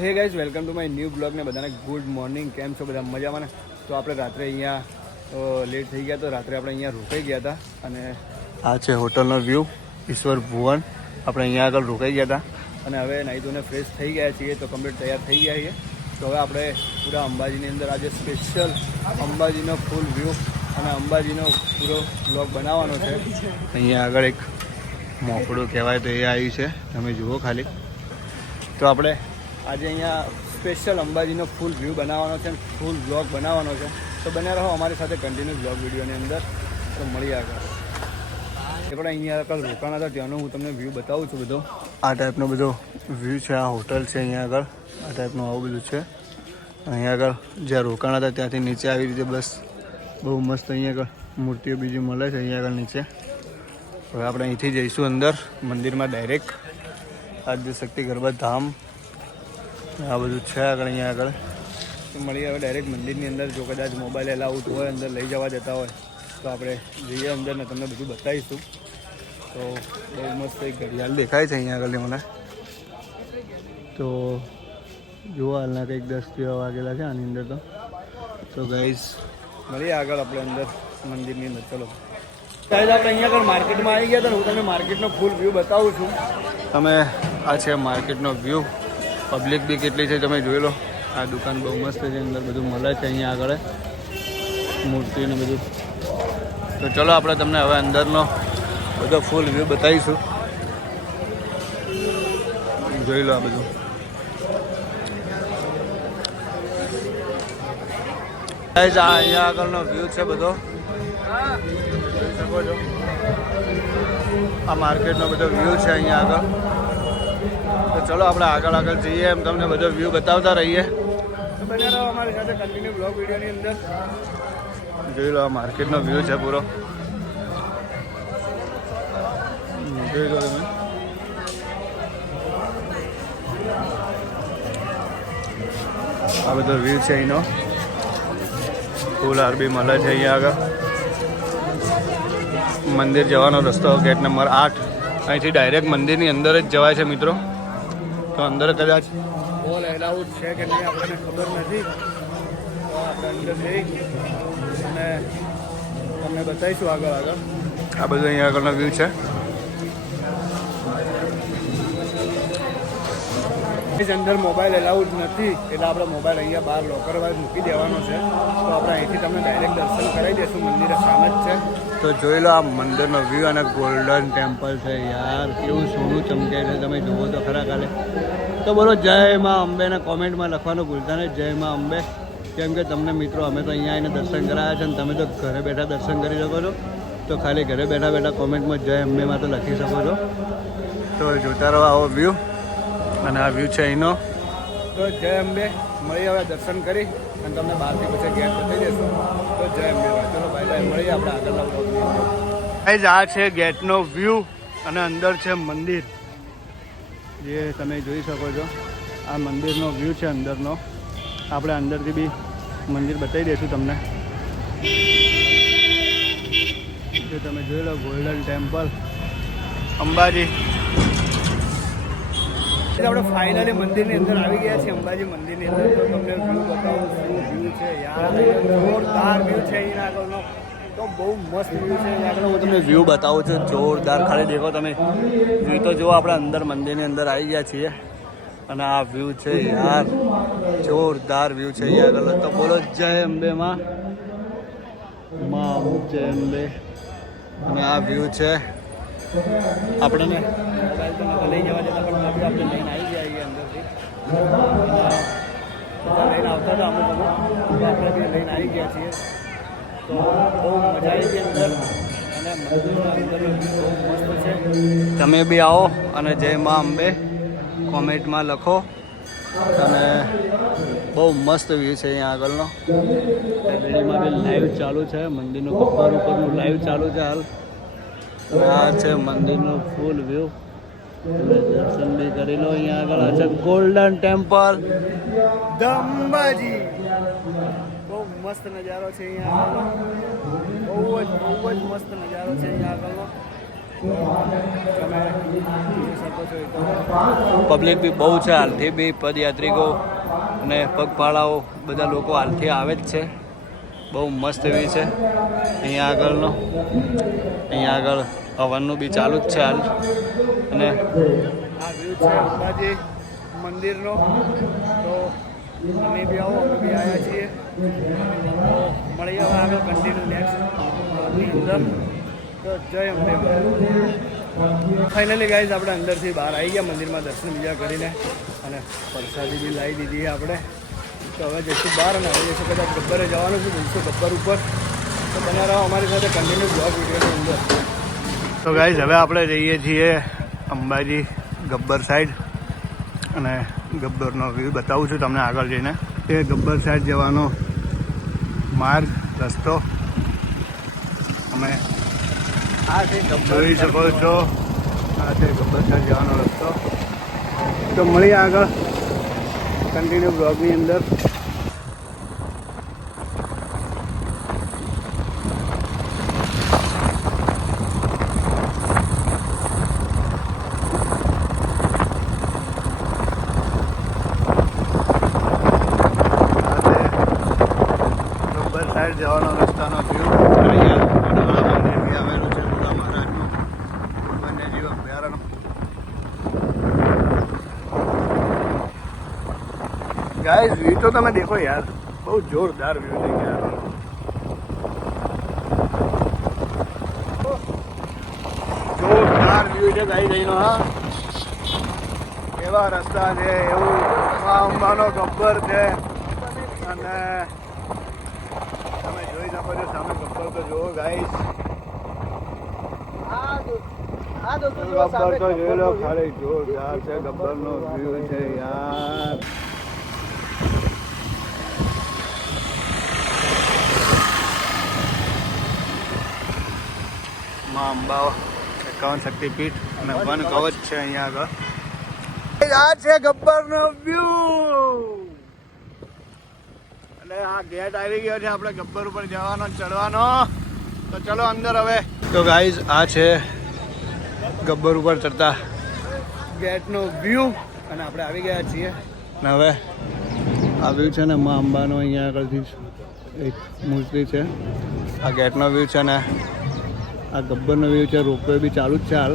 Hey guys, welcome to my new blog ને બધાને good morning. કેમ છો બધા? મજામાં ને? તો આપણે રાત્રે અહીંયા લેટ થઈ ગયા, તો રાત્રે આપણે અહીંયા રોકાઈ ગયા હતા અને આ છે હોટલનો વ્યૂ, ઈશ્વર ભુવન. આપણે અહીંયા આગળ રોકાઈ ગયા હતા અને હવે નાહી ધોઈને ફ્રેશ થઈ ગયા છીએ, તો કમ્પ્લીટ તૈયાર થઈ ગયા છીએ. તો હવે આપણે પૂરા અંબાજીની અંદર આજે સ્પેશિયલ અંબાજીનો ફૂલ વ્યૂ અને અંબાજીનો પૂરો બ્લોગ બનાવવાનો છે. અહીંયા આગળ એક મોકળું કહેવાય તો એ આવ્યું છે, તમે જુઓ ખાલી. તો આપણે આજે અહીંયા સ્પેશિયલ અંબાજીનો ફૂલ વ્યૂ બનાવવાનો છે, ફૂલ બ્લોગ બનાવવાનો છે. તો બન્યા રહો અમારી સાથે કન્ટિન્યુ બ્લોગ વિડીયોની અંદર. તો મળી આગળ એ પણ અહીંયા આગળ રોકાણા હતા, ત્યાંનો હું તમને વ્યૂ બતાવું છું. બધો આ ટાઈપનો બધો વ્યૂ છે. આ હોટલ છે અહીંયા આગળ, આ ટાઈપનું આવું બધું છે. અહીંયા આગળ જ્યાં રોકાણા હતા ત્યાંથી નીચે આવી રીતે બસ બહુ મસ્ત અહીંયા આગળ મૂર્તિઓ બીજી મળે છે અહીંયા આગળ નીચે. હવે આપણે અહીંથી જઈશું અંદર મંદિરમાં ડાયરેક્ટ. આદ્યશક્તિ ગરબા ધામ આ બધું છે આગળ અહીંયા આગળ. તો મળી આવે ડાયરેક્ટ મંદિરની અંદર. જો કદાચ મોબાઈલ એલાઉડ હોય, અંદર લઈ જવા જતા હોય તો આપણે જઈએ અંદર ને તમને બધું બતાવીશું. તો બહુ મસ્ત એક ઘડિયાળ દેખાય છે અહીંયા આગળ મને. તો જુઓ હાલના કંઈક 10 જેવા વાગેલા છે આની અંદર. તો ગાઈઝ મળીએ આગળ આપણે અંદર મંદિરની અંદર. ચલો ગાઈઝ, આપણે અહીંયા આગળ માર્કેટમાં આવી ગયા હતા ને હું તમને માર્કેટનો ફૂલ વ્યૂ બતાવું છું. તમે આ છે માર્કેટનો વ્યૂ. પબ્લિક બી કેટલી છે તમે જોઈ લો. આ દુકાન બહુ મસ્ત છે, અંદર બધું મળે છે અહીંયા આગળ મૂર્તિ ને બધું. તો ચલો આપણે તમને હવે અંદરનો બધો ફૂલ વ્યૂ બતાવીશું. જોઈ લો આ બધું. ગાઈઝ, આ અહીંયા આગળનો વ્યૂ છે બધો, જોઈ શકો છો. આ માર્કેટનો બધો વ્યૂ છે અહીંયા આગળ. તો ચલો આપણે આગળ જઈએ, એમ તમને બધો વ્યૂ બતાવતા રહીએ. તો બને રહો અમારી સાથે કન્ટિન્યુ બ્લોગ વિડીયોની અંદર. જોઈ લો આ માર્કેટનો વ્યૂ છે પૂરો, જોઈ લો તમે. આ બધો વ્યૂ છે અહીંનો. ફૂલ હાર બી મળે છે અહીંયા આગળ. મંદિર જવાનો રસ્તો ગેટ નંબર 8. અહીંથી ડાયરેક્ટ મંદિરની અંદર જ જવાય છે મિત્રો. તો અંદર કદાચ બોલ એલાઉડ છે કે નહીં આપણને ખબર નથી. તો આપણે અંદર જઈ અને તમને બતાવીશું આગળ. આ બધું અહીંયા આગળનો વ્યૂ છે. અંદર મોબાઈલ એલાઉડ નથી, એટલે આપણે મોબાઈલ અહીંયા બહાર લોકર વાઇઝ મૂકી દેવાનો છે. તો આપણે અહીંથી તમને ડાયરેક્ટ દર્શન કરાવી દઈશું. મંદિર સામે જ છે. તો જોઈ લો આ મંદિરનો વ્યૂ અને ગોલ્ડન ટેમ્પલ છે યાર. કેવું સોનું ચમકે છે, તમે જુઓ તો ખરા કાલે. તો બોલો જય માં અંબે ને કોમેન્ટમાં લખવાનું ભૂલતા નહીં, જય માં અંબે. કેમ કે તમને મિત્રો અમે તો અહીંયા આવીને દર્શન કરાવ્યા છે અને તમે તો ઘરે બેઠા દર્શન કરી શકો છો. તો ખાલી ઘરે બેઠા કોમેન્ટમાં જય અંબેમાં તો લખી શકો છો. તો જોતા રહો આવો વ્યૂ. અને આ વ્યૂ છે અહીંનો. તો જય અંબે. મળી હવે દર્શન કરી અને તમને બહારથી પછી ગેટ બતાવી દઈશું. તો જય અંબે. ચલો બાય બાય, મળીએ આપણે આગળના બ્લોગની. આ છે ગેટનો વ્યૂ અને અંદર છે મંદિર, જે તમે જોઈ શકો છો. આ મંદિરનો વ્યૂ છે અંદરનો. આપણે અંદરથી બી મંદિર બતાવી દઈશું તમને. જે તમે જોઈ લો ગોલ્ડન ટેમ્પલ અંબાજી. આપણે ફાઇનલી મંદિરની અંદર આવી ગયા છીએ, અંબાજી મંદિરની અંદર. તો તમને વ્યૂ બતાવું શું વ્યૂ છે યાર. જોરદાર વ્યૂ છે અહીંયા આગળનો. તો બહુ મસ્ત વ્યૂ છે અહીંયા આગળ. હું તમને વ્યૂ બતાવું છું જોરદાર. ખાલી દેખો તમે વ્યૂ તો જુઓ. આપણે અંદર મંદિરની અંદર આવી ગયા છીએ અને આ વ્યૂ છે યાર, જોરદાર વ્યૂ છે અહીંયા આગળ. તો બોલો જય અંબે માં જય અંબે. અને આ વ્યૂ છે. આપણને મોબાઈલ તો નતા લઈ જવા જતા, પણ આપણે લઈને આવી ગયા અહીંયા અંદરથી. લઈને આવતા હતા અમુક આપણે બી લઈને આવી ગયા છીએ. તો બહુ મજા આવી ગઈ અંદર. અને મંદિરના અંદર બહુ મસ્ત છે. તમે બી આવો અને જય મા અંબે કોમેન્ટમાં લખો. અને બહુ મસ્ત વ્યૂ છે અહીંયા આગળનો. લાઇબ્રેરીમાં બી લાઈવ ચાલુ છે. મંદિરનું ગબ્બર ઉપરનું લાઈવ ચાલુ છે હાલ. આ છે મંદિરનો ફૂલ વ્યૂ. દર્શન બી કરી લો. અહીંયા આગળ આ છે ગોલ્ડન ટેમ્પલ અંબાજી. બહુ મસ્ત નજારો છે અહીંયા આગળ. બહુ જ મસ્ત નજારો છે અહીંયા આગળનો. તમે જોઈ શકો છો પબ્લિક બી બહુ છે હાલથી બી પદયાત્રિકો અને પગપાળાઓ બધા લોકો હાલથી આવે જ છે. બહુ મસ્ત એવી છે અહીંયા આગળ હવનનું બી ચાલુ જ છે હાલ. અને આ વ્યૂ છે અંબાજી મંદિરનો. તો અમે બી આવો, અમે બી આવ્યા છીએ. તો મળીએ હવે આગળ કન્ટિન્યુ નેક્સ્ટ બ્લોગની અંદર. તો જય અંબે. ફાઇનલી ગાઈઝ આપણે અંદરથી બહાર આવી ગયા મંદિરમાં દર્શન બીજા કરીને અને પ્રસાદી બી લાવી દીધી આપણે. તો હવે જઈશું બહાર અને હવે જઈશું કદાચ ગબ્બરે જવાનું છે. જઈશું ગબ્બર ઉપર. તો બન્યા રહો અમારી સાથે કન્ટિન્યુ બ્લોગ વિડીયોની અંદર. તો ગાઈઝ હવે આપણે જઈએ છીએ અંબાજી ગબ્બર સાઈડ અને ગબ્બરનો વ્યૂ બતાવું છું તમને આગળ જઈને. એ ગબ્બર સાઈડ જવાનો માર્ગ રસ્તો અમે જોઈ શકો છો. આ છે ગબ્બર સાઈડ જવાનો રસ્તો. તો મળીએ આગળ કન્ટિન્યુ બ્લોગની અંદર. જવાનો રસ્તાનો વ્યૂ. અહીંયા મંદિર બી આવેલું છે ભોળા મહારાજનું વન્યજીવ અભયારણ્ય. ગાઈસ વ્યૂ તો તમે દેખો યાર, બહુ જોરદાર વ્યૂ છે યાર. જોરદાર વ્યૂ છે ગાઈસ અહીંનો. હા, એવા રસ્તા છે, એવું મા અંબાનો ગબ્બર છે. અને તમે જોઈ શકો છો સામે ગબ્બર તો જુઓ ગાઈસ. ગબ્બર તો જોઈ લો ખાલી, જોરદાર છે ગબ્બરનો વ્યૂ છે યાર. માં અંબા 51 શક્તિપીઠ અને વન કવચ છે અહીંયા આગળ. આ છે ગબ્બરનો વ્યૂ. અને આ ગેટ આવી ગયો છે આપણે ગબ્બર ઉપર જવાનો ચડવાનો. તો ચલો અંદર હવે. તો ગાઈઝ આ છે ગબ્બર ઉપર ચડતા ગેટનો વ્યૂ અને આપણે આવી ગયા છીએ. અને હવે આ વ્યૂ છે ને મા અંબાનો અહીંયા આગળથી એક મૂર્તિ છે. આ ગેટનો વ્યૂ છે ને આ ગબ્બરનો વ્યૂ છે. રોપવે બી ચાલુ જ છે હાલ.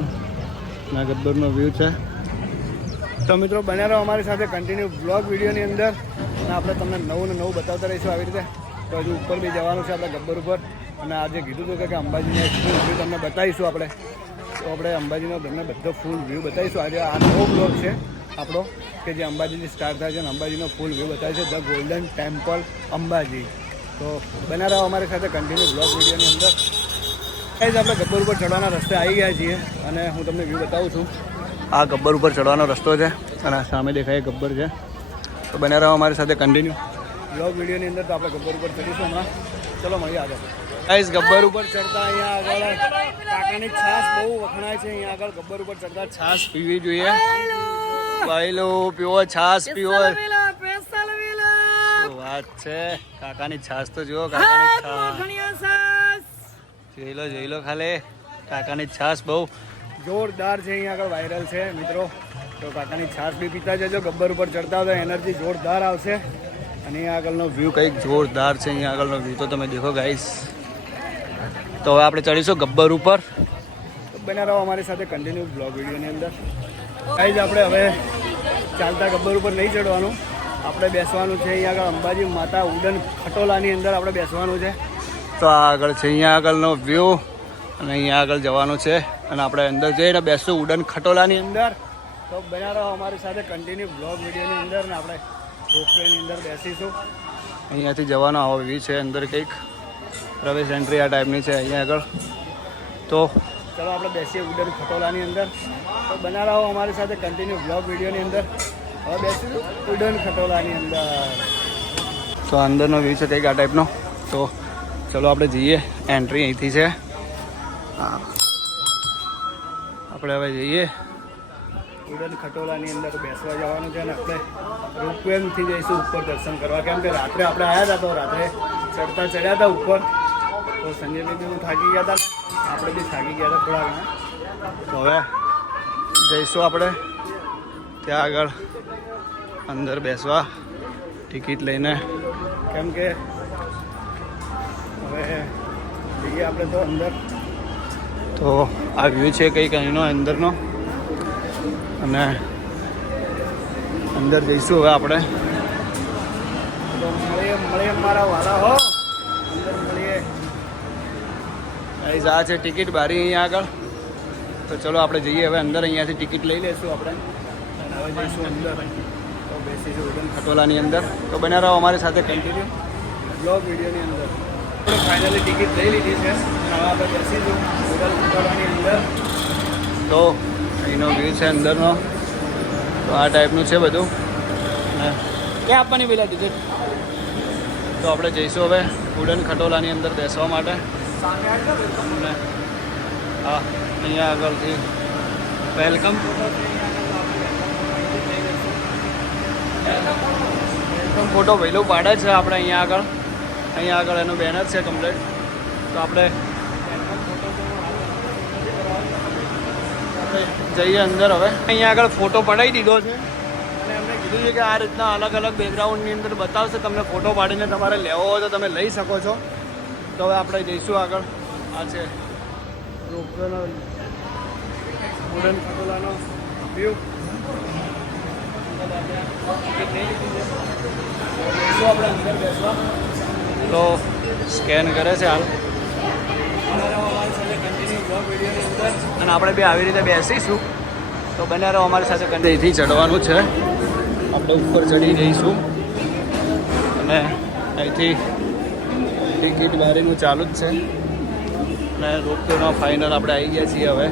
અને આ ગબ્બરનો વ્યૂ છે. તો મિત્રો બન્યા રહો અમારી સાથે કન્ટિન્યુ બ્લોગ વિડીયોની અંદર. અને આપણે તમને નવું ને નવું બતાવતા રહીશું આવી રીતે. તો હજુ ઉપર બી જવાનું છે આપણે ગબ્બર ઉપર. અને આજે કીધું હતું કે અંબાજીનો ફૂલ વ્યૂ તમને બતાવીશું આપણે. તો આપણે અંબાજીનો તમને બધો ફૂલ વ્યૂ બતાવીશું. આજે આ નવો બ્લોગ છે આપણો કે જે અંબાજીથી સ્ટાર્ટ થાય છે અને અંબાજીનો ફૂલ વ્યૂ બતાવે છે. The golden temple Ambaji. તો બન્યા રહો અમારી સાથે કન્ટિન્યુ બ્લોગ વિડીયોની અંદર. ગાઈઝ આપણે ગબ્બર ઉપર ચડવાના રસ્તે આવી ગયા છીએ અને હું તમને વ્યૂ બતાવું છું. આ ગબ્બર ઉપર ચડવાનો રસ્તો છે અને સામે દેખાય ગબ્બર છે. તો બન્યા રહો અમારી સાથે કન્ટિન્યુ બ્લોગ વિડીયોની અંદર. તો આપણે ગબ્બર ઉપર ચડીશું હમણાં. ચલો મળીએ આગળ. ગાઈઝ ગબ્બર ઉપર ચડતા અહીંયા આગળ કાકાની છાશ બહુ વખણાય છે. અહીંયા આગળ ગબ્બર ઉપર ચડતા છાશ પીવી જોઈએ. ભાઈલો પીવો છાશ પીવો. વાત છે કાકાની છાશ તો જુઓ. કાકાની છાશ જોઈ લો ખાલી. કાકાની છાશ બહુ જોરદાર છે. અહીંયા આગળ વાયરલ છે મિત્રો. તો કાકાની છાશ બી પીતા જજો. ગબ્બર ઉપર ચડતા હોય એનર્જી જોરદાર આવશે. અને અહીંયા આગળનો વ્યૂ કંઈક જોરદાર છે. અહીંયા આગળનો વ્યૂ તો તમે દેખો ગાઈસ. તો હવે આપણે ચડીશું ગબ્બર ઉપર. તો બન્યા રહો અમારી સાથે કન્ટિન્યુ બ્લોગ વિડીયોની અંદર. ગાઈસ આપણે હવે ચાલતા ગબ્બર ઉપર નહીં ચડવાનું. આપણે બેસવાનું છે અહીંયા આગળ અંબાજી માતા ઉડન ખટોલાની અંદર આપણે બેસવાનું છે. તો આ આગળ છે અહીંયા આગળનો વ્યૂ અને અહીંયા આગળ જવાનું છે. અને આપણે અંદર જઈને બેસશું ઉડન ખટોલાની અંદર. તો બન્યા રહો અમારી સાથે કન્ટિન્યુ બ્લોગ વિડીયોની અંદર. ને આપણે રોપવેની અંદર બેસીશું. અહીંયાથી જવાનો આવો વ્યૂ છે. અંદર કંઈક પ્રવેશ એન્ટ્રી આ ટાઈપની છે અહીંયા આગળ. તો ચલો આપણે બેસીએ ઉડન ખટોલાની અંદર. તો બન્યા રહો અમારી સાથે કન્ટિન્યુ બ્લોગ વિડીયોની અંદર. હવે બેસીશું ઉડન ખટોલાની અંદર. તો અંદરનો વ્યૂ છે કંઈક આ ટાઈપનો. તો ચલો આપણે જઈએ. એન્ટ્રી અહીંથી છે. હા, આપણે હવે જઈએ ઉડન ખટોલાની અંદર બેસવા જવાનું છે. અને આપણે રોપવેથી જઈશું ઉપર દર્શન કરવા. કેમ કે રાત્રે આપણે આવ્યા હતા તો રાત્રે ચડ્યા હતા ઉપર. તો સંજયભાઈ બી થાકી ગયા હતા, આપણે બી થાકી ગયા હતા થોડા ઘણા. તો હવે જઈશું આપણે ત્યાં આગળ અંદર બેસવા ટિકિટ લઈને, કેમ કે હવે જઈએ આપણે તો અંદર. તો આ વ્યૂ છે કંઈક અહીંનો અંદરનો, અને અંદર જઈશું હવે આપણે. તો મળીએ મારા વાલા હો, અંદર મળીએ. આ છે ટિકિટ બારી અહીંયા આગળ. તો ચલો આપણે જઈએ હવે અંદર. અહીંયાથી ટિકિટ લઈ લઈશું આપણે અને હવે જઈશું અંદર. તો બેસીશું ઉડન ખટોલાની અંદર. તો બન્યા રહો અમારી સાથે કન્ટિન્યુ બ્લોગ વિડીયોની અંદર. આપણે ફાઇનલી ટિકિટ લઈ લીધી છે અને હવે આપણે બેસીશું ઉડન ખટોલાની અંદર. તો અહીંનો વ્યૂ છે અંદરનો. તો આ ટાઈપનું છે બધું. ક્યાં આપવાની પેલા ટિકિટ? તો આપણે જઈશું હવે ઉડન ખટોલાની અંદર બેસવા માટે. અને હા, અહીંયા આગળથી વેલકમ ફોટો વહેલું પાડે છે આપણે અહીંયા આગળ એનું બેનર છે કમ્પ્લીટ. તો આપણે જઈએ અંદર હવે. અહીંયા આગળ ફોટો પડાવી દીધો છે અને એમને કીધું છે કે આ રીતના અલગ અલગ બેકગ્રાઉન્ડની અંદર બતાવશે, તમને ફોટો પાડીને તમારે લેવો હોય તો તમે લઈ શકો છો. તો હવે આપણે જઈશું આગળ. આ છે રોપવેનો ઉડન ખટોલાનો વ્યૂ. આપણે અંદર બેસવા. તો સ્કેન કરે છે હાલ. અને આપણે બી આવી રીતે બેસીશું. તો બન્યા રહો અમારી સાથે. અહીંથી ચડવાનું છે, આપણે ઉપર ચડી જઈશું અને અહીંથી ટિકિટ બારીનું ચાલુ જ છે. અને રોપવેનો ફાઇનલ આપણે આવી ગયા છીએ હવે.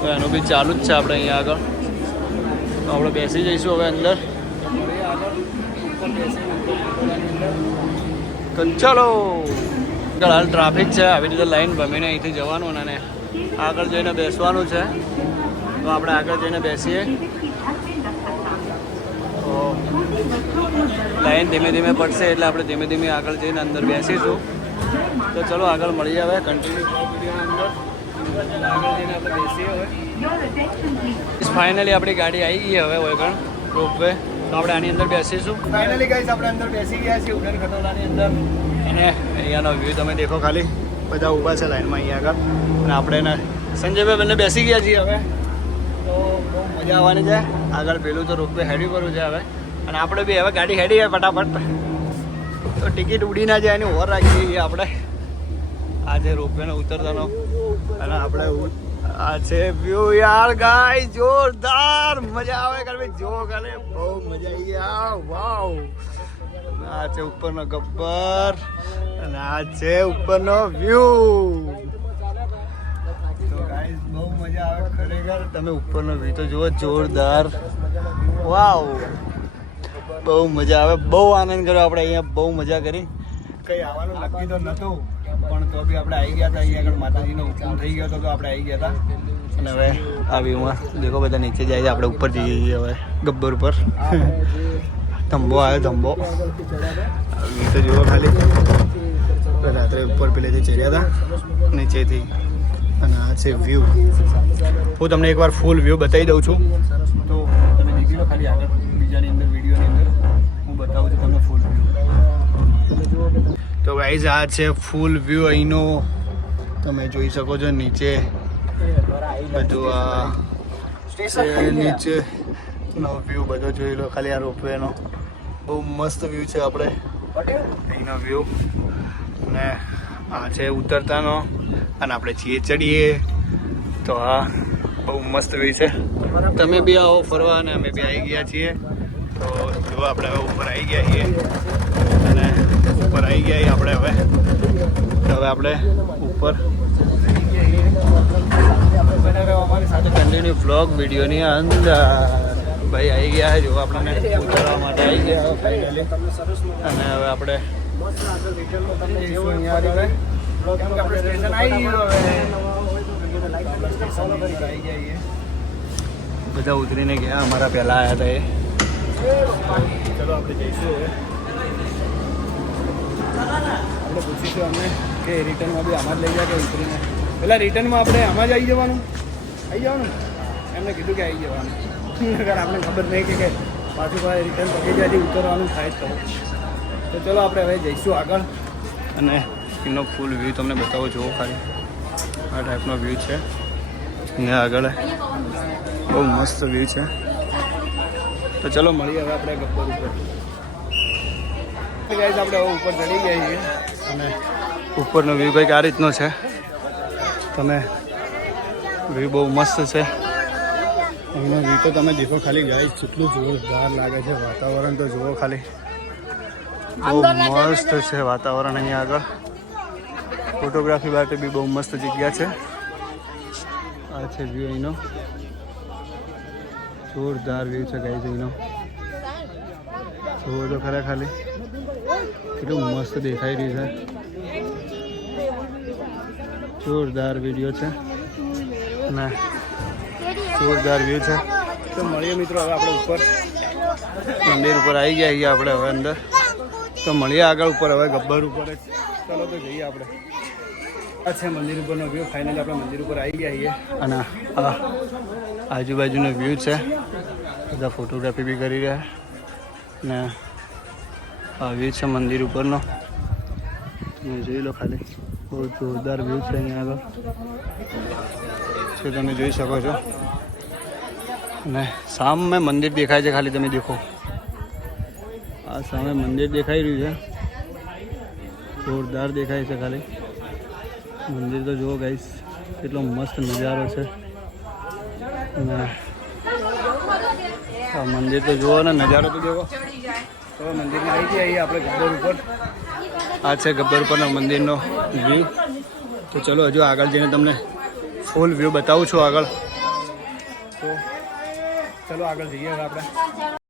તો એનું બી ચાલુ જ છે આપણે અહીંયા આગળ. તો આપણે બેસી જઈશું હવે અંદર. તો ચલો. હાલ ટ્રાફિક છે, આવી રીતે લાઈન ભમીને અહીંથી જવાનું અને આગળ જઈને બેસવાનું છે. તો આપણે આગળ જઈને બેસીએ. તો લાઈન ધીમે ધીમે પડશે એટલે આપણે ધીમે ધીમે આગળ જઈને અંદર બેસીશું. તો ચલો આગળ મળીએ હવે કન્ટિન્યુ વિડીયોની અંદર. આગળ જઈને આપણે બેસીએ હવે. ફાઇનલી આપણી ગાડી આવી ગઈ હવે વળગણ રોપવે. તો આપણે આની અંદર બેસીશું. ફાઇનલી ગાઈસ આપણે અંદર બેસી ગયા છીએ ઉડન ખટોલાની અંદર. અને અહીંયાનો વ્યૂ તમે દેખો ખાલી. બધા ઊભા છે લાઈનમાં અહીંયા આગળ. અને આપણે એને સંજયભાઈ બંને બેસી ગયા છીએ હવે. તો બહુ મજા આવવાની છે. આગળ પેલું તો રોપવે હેડી કરવું છે હવે. અને આપણે બી હવે ગાડી હેડી છે ફટાફટ. તો ટિકિટ ઉડી ના જાય એની ઓર રાખી દઈએ આપણે. આ છે રોપવેનો ઉતરતાનો. અને આપણે આ છે વ્યૂ યાર ગાય, જોરદાર મજા આવે કરે. જો કરે બહુ મજા આવી ગયા. વાવ. આ છે ઉપરનો ગબ્બર અને આ છે ઉપરનો વ્યૂ. તો ગાઈસ બહુ મજા આવે ખરેખર. તમે ઉપરનો વ્યૂ તો જુઓ, જોરદાર. વાવ, બહુ મજા આવે. બહુ આનંદ કર્યો આપણે અહીંયા. બહુ મજા કરી. કંઈ આવવાનું નક્કી તો નહોતું પણ તો બી આપણે આવી ગયા હતા. અહીંયા આગળ માતાજીનો હુકમ થઈ ગયો હતો તો આપણે આવી ગયા હતા. અને હવે આ વ્યૂમાં દેખો બધા નીચે જાય છે. આપણે ઉપર જઈએ છીએ હવે ગબ્બર ઉપર. ધંબો આવ્યો, ધંબો. વ્યૂ તો જુઓ ખાલી. રાત્રે ઉપર પેલેથી ચડ્યા હતા નીચેથી. અને આ છે વ્યૂ. હું તમને એકવાર ફૂલ વ્યૂ બતાવી દઉં છું. તો તમે દેખી લો ખાલી આગળ બીજાની અંદર વિડીયોની અંદર હું બતાવું છું તમને ફૂલ વ્યૂ. તો ગાઈઝ આ છે ફૂલ વ્યૂ અહીંનો. તમે જોઈ શકો છો નીચે બધું. આ નીચેનો વ્યૂ બધો જોઈ લો ખાલી. આ રોપવેનો બહુ મસ્ત વ્યૂ છે આપણે અહીંનો વ્યૂ. અને આ છે ઉતરતાનો અને આપણે છીએ ચડીએ. તો આ બહુ મસ્ત વ્યૂ છે. તમે બી આવો ફરવા અને અમે બી આવી ગયા છીએ. તો જો આપણે હવે ઉપર આવી ગયા છીએ અને ઉપર આવી ગયા આપણે હવે. હવે આપણે ઉપર અમારી સાથે કન્ટિન્યુ વ્લોગ વિડીયોની અંદર ભાઈ આવી ગયા છે. જો આપણને ઉતરવા માટે આવી ગયા ફાઇનલી. અને હવે આપણે બધા ઉતરીને ગયા. અમારા પહેલા આવ્યા હતા એ. ચલો આપણે જઈશું હવે. આપણે પૂછીશું અમને કે રિટર્નમાં બી આમાં જ લઈ જાય કે ઉતરીને. પેલા રિટર્નમાં આપણે આમાં જ આવી જવાનું. આવી જવાનું એમને કીધું કે આવી જવાનું અગર આપણે ખબર નહીં કે પાછું ભાઈ રિટર્ન પગીજાથી ઉતરવાનું થાય જ તો ચલો આપણે હવે જઈશું આગળ અને એનો ફૂલ વ્યૂ તમને બતાવો જુઓ ખાલી આ ટાઈપનો વ્યૂ છે અહીંયા આગળ બહુ મસ્ત વ્યૂ છે તો ચલો મળીએ હવે આપણે ગબ્બર ઉપર ગાઈઝ આપણે હવે ઉપર ચડી ગયા છીએ અને ઉપરનો વ્યૂ કંઈક આ રીતનો છે તમે વ્યૂ બહુ મસ્ત છે એનો વ્યૂ તો તમે દેખો ખાલી ગાઈઝ કેટલું જોરદાર લાગે છે વાતાવરણ તો જુઓ ખાલી બહુ મસ્ત છે વાતાવરણ અહીંયા આગળ ફોટોગ્રાફી માટે બી બહુ મસ્ત જગ્યા છે આ છે વ્યૂ અહીંનો જોરદાર વ્યૂ છે ગાઈઝ અહીંનો જુઓ તો ખરા ખાલી કેટલું મસ્ત દેખાઈ રહ્યું છે જોરદાર વિડીયો છે અને જોરદાર વ્યૂ છે તો મળીએ મિત્રો હવે આપણે ઉપર મંદિર ઉપર આવી ગયા છીએ આપણે હવે અંદર તો મળીએ આગળ ઉપર હવે ગબ્બર ઉપર જ ચાલો તો જઈએ આપણે આ છે મંદિર ઉપરનો વ્યૂ ફાઇનલી આપણે મંદિર ઉપર આવી ગયા છીએ અને આ આજુબાજુનો વ્યૂ છે બધા ફોટોગ્રાફી બી કરી રહ્યા ને આ વ્યૂ છે મંદિર ઉપરનો તમે જોઈ લો ખાલી બહુ જોરદાર વ્યૂ છે અહીંયા આગળ જે તમે જોઈ શકો છો અને સામે મંદિર દેખાય છે ખાલી તમે દેખો આ સામે મંદિર દેખાઈ રહ્યું છે જોરદાર દેખાય છે ખાલી મંદિર તો જુઓ ગાઈસ કેટલો મસ્ત નજારો છે અને આ મંદિર તો જુઓ ને નજારો તો જુઓ તો મંદિરમાં આવી ગયા અહીંયા આપણે ગબ્બર ઉપર આ છે ગબ્બર ઉપરના મંદિરનો વ્યૂ તો ચલો હજુ આગળ જઈને તમને ફૂલ વ્યૂ બતાવું છું આગળ તો ચલો આગળ જઈએ હવે આપણે